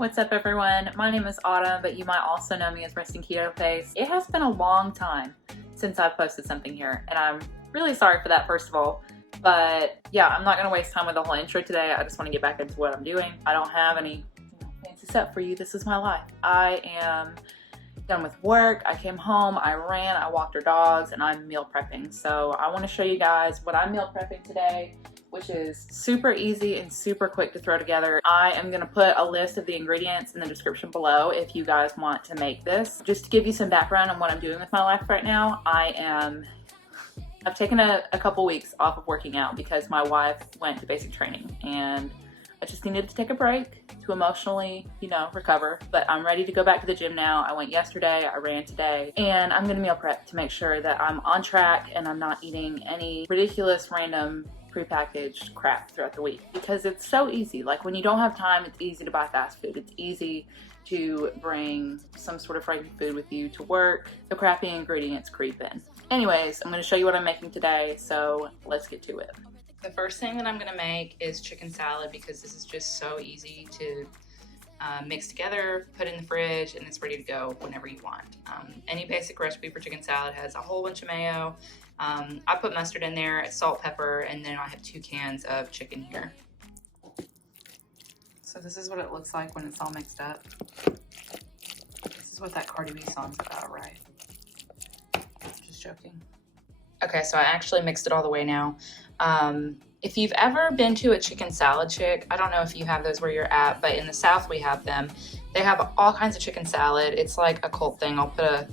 What's up everyone? My name is Autumn, but you might also know me as Resting Keto Face. It has been a long time since I've posted something here, and I'm really sorry for that, first of all. But yeah, I'm not gonna waste time with the whole intro today. I just wanna get back into what I'm doing. I don't have any fancy stuff for you. This is my life. I am done with work. I came home, I ran, I walked our dogs, and I'm meal prepping. So I wanna show you guys what I'm meal prepping today, which is super easy and super quick to throw together. I am gonna put a list of the ingredients in the description below if you guys want to make this. Just to give you some background on what I'm doing with my life right now, I've taken a couple weeks off of working out because my wife went to basic training and I just needed to take a break to emotionally, recover. But I'm ready to go back to the gym now. I went yesterday, I ran today, and I'm gonna meal prep to make sure that I'm on track and I'm not eating any ridiculous random prepackaged crap throughout the week, because it's so easy. Like when you don't have time, it's easy to buy fast food. It's easy to bring some sort of frozen food with you to work. The crappy ingredients creep in. Anyways, I'm going to show you what I'm making today, so let's get to it. The first thing that I'm going to make is chicken salad, because this is just so easy to mix together, put in the fridge, and it's ready to go whenever you want. Any basic recipe for chicken salad has a whole bunch of mayo. I put mustard in there, salt, pepper, and then I have 2 cans of chicken here. So this is what it looks like when it's all mixed up. This is what that Cardi B song's about, right? Just joking. Okay, so I actually mixed it all the way now. If you've ever been to a chicken salad chick, I don't know if you have those where you're at, but in the South we have them. They have all kinds of chicken salad. It's like a cult thing. I'll put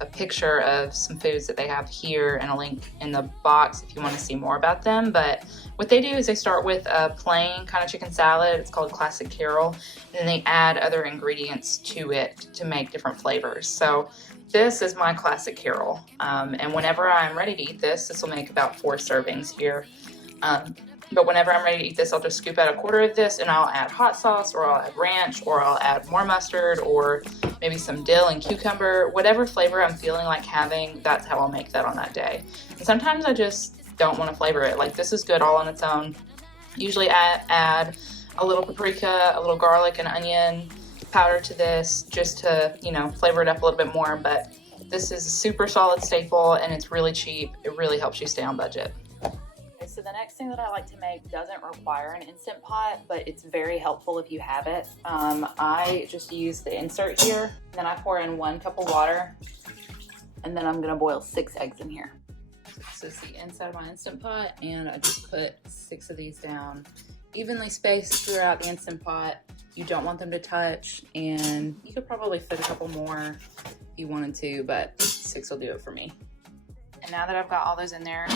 a picture of some foods that they have here and a link in the box if you want to see more about them. But what they do is they start with a plain kind of chicken salad. It's called Classic Carol, and then they add other ingredients to it to make different flavors. So this is my Classic Carol, and whenever I'm ready to eat this will make about 4 servings here. But whenever I'm ready to eat this, I'll just scoop out a quarter of this and I'll add hot sauce, or I'll add ranch, or I'll add more mustard, or maybe some dill and cucumber. Whatever flavor I'm feeling like having, that's how I'll make that on that day. And sometimes I just don't want to flavor it. Like this is good all on its own. Usually I add a little paprika, a little garlic and onion powder to this just to, flavor it up a little bit more. But this is a super solid staple and it's really cheap. It really helps you stay on budget. So the next thing that I like to make doesn't require an Instant Pot, but it's very helpful if you have it. I just use the insert here, then I pour in 1 cup of water, and then I'm gonna boil 6 eggs in here. So this is the inside of my Instant Pot, and I just put 6 of these down, evenly spaced throughout the Instant Pot. You don't want them to touch, and you could probably fit a couple more if you wanted to, but 6 will do it for me. And now that I've got all those in there,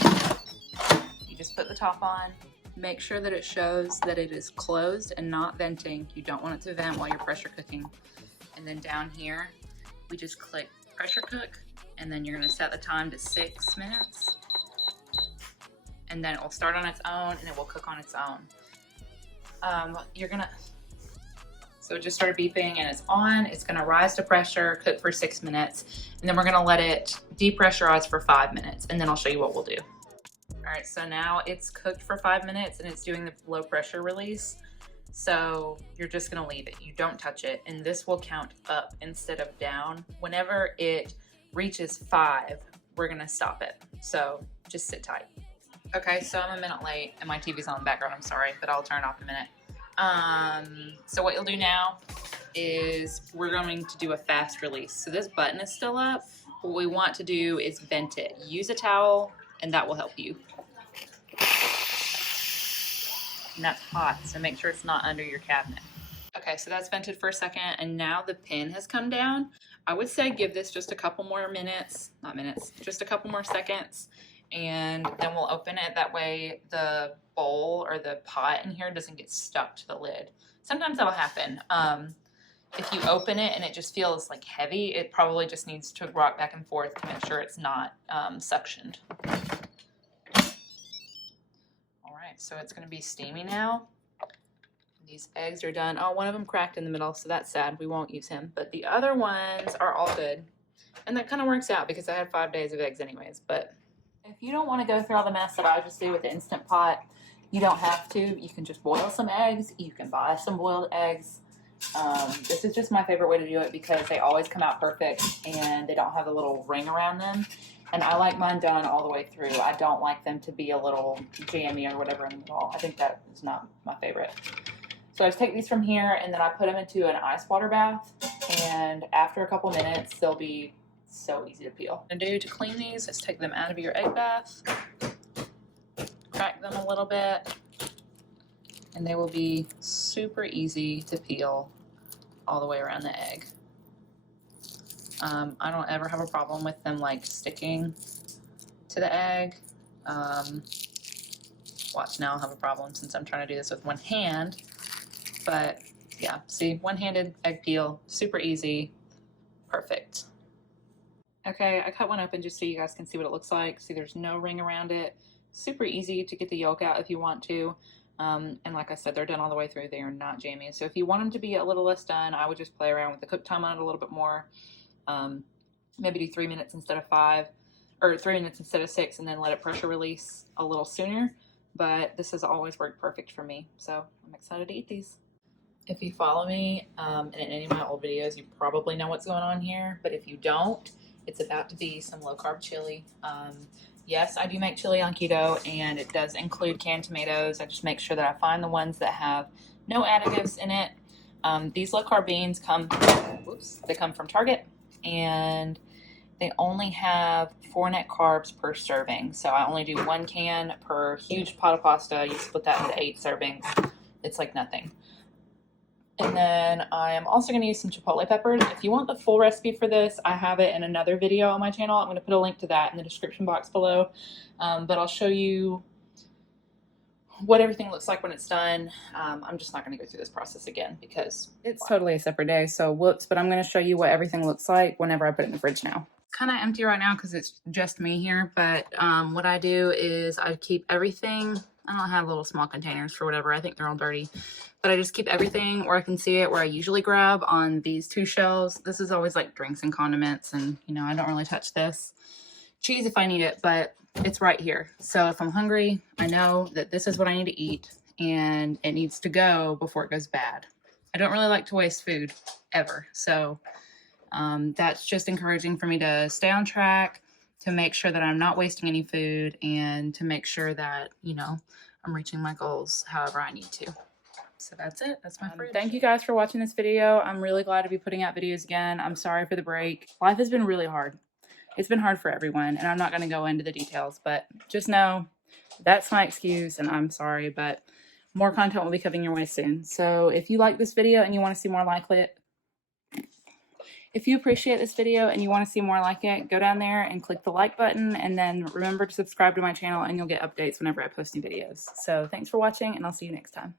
just put the top on, make sure that it shows that it is closed and not venting. You don't want it to vent while you're pressure cooking. And then down here, we just click pressure cook, and then you're gonna set the time to 6 minutes. And then it will start on its own and it will cook on its own. So it just started beeping and it's on. It's gonna rise to pressure, cook for 6 minutes, and then we're gonna let it depressurize for 5 minutes, and then I'll show you what we'll do. All right, so now it's cooked for 5 minutes and it's doing the low pressure release. So you're just gonna leave it. You don't touch it, and this will count up instead of down. Whenever it reaches 5, we're gonna stop it. So just sit tight. Okay, so I'm a minute late and my TV's on in the background, I'm sorry, but I'll turn it off in a minute. So what you'll do now is we're going to do a fast release. So this button is still up. What we want to do is vent it. Use a towel and that will help you. And that's hot, so make sure it's not under your cabinet. Okay, so that's vented for a second, and now the pin has come down. I would say give this just a couple more minutes, just a couple more seconds, and then we'll open it. That way the bowl or the pot in here doesn't get stuck to the lid. Sometimes that'll happen. If you open it and it just feels like heavy, it probably just needs to rock back and forth to make sure it's not suctioned. So it's gonna be steamy now. These eggs are done. Oh, one of them cracked in the middle, so that's sad. We won't use him. But the other ones are all good. And that kind of works out because I had 5 days of eggs anyways. But if you don't want to go through all the mess that I just do with the Instant Pot, you don't have to. You can just boil some eggs. You can buy some boiled eggs. This is just my favorite way to do it because they always come out perfect and they don't have a little ring around them. And I like mine done all the way through. I don't like them to be a little jammy or whatever in the middle. I think that is not my favorite. So I just take these from here and then I put them into an ice water bath. And after a couple minutes, they'll be so easy to peel. What I'm gonna do to clean these is take them out of your egg bath, crack them a little bit, and they will be super easy to peel all the way around the egg. I don't ever have a problem with them like sticking to the egg. Watch, now I'll have a problem since I'm trying to do this with one hand. But yeah, see, one-handed egg peel, super easy, perfect. Okay, I cut one open just so you guys can see what it looks like. See, there's no ring around it. Super easy to get the yolk out if you want to. And like I said, they're done all the way through. They are not jammy. So if you want them to be a little less done, I would just play around with the cook time on it a little bit more. Maybe do 3 minutes instead of 5, or 3 minutes instead of 6, and then let it pressure release a little sooner. But this has always worked perfect for me. So I'm excited to eat these. If you follow me in any of my old videos, you probably know what's going on here. But if you don't, it's about to be some low-carb chili. Yes, I do make chili on keto, and it does include canned tomatoes. I just make sure that I find the ones that have no additives in it. These low-carb beans come from Target, and they only have 4 net carbs per serving. So I only do 1 can per huge pot of pasta. You split that into 8 servings. It's like nothing. And then I am also going to use some chipotle peppers. If you want the full recipe for this, I have it in another video on my channel. I'm going to put a link to that in the description box below. But I'll show you what everything looks like when it's done. I'm just not going to go through this process again because it's totally a separate day. So whoops, but I'm going to show you what everything looks like whenever I put it in the fridge now. Kind of empty right now because it's just me here. But what I do is I keep everything. I don't have little small containers for whatever. I think they're all dirty. But I just keep everything where I can see it, where I usually grab on these 2 shelves. This is always like drinks and condiments, and you know, I don't really touch this. Cheese if I need it, but it's right here. So if I'm hungry, I know that this is what I need to eat, and it needs to go before it goes bad. I don't really like to waste food ever. So that's just encouraging for me to stay on track, to make sure that I'm not wasting any food, and to make sure that, you know, I'm reaching my goals however I need to. So that's it. That's my fridge. Thank you guys for watching this video. I'm really glad to be putting out videos again. I'm sorry for the break. Life has been really hard. It's been hard for everyone, and I'm not going to go into the details, but just know that's my excuse, and I'm sorry, but more content will be coming your way soon. So if you like this video and you want to see more like it, if you appreciate this video and you want to see more like it, go down there and click the like button, and then remember to subscribe to my channel and you'll get updates whenever I post new videos. So thanks for watching, and I'll see you next time.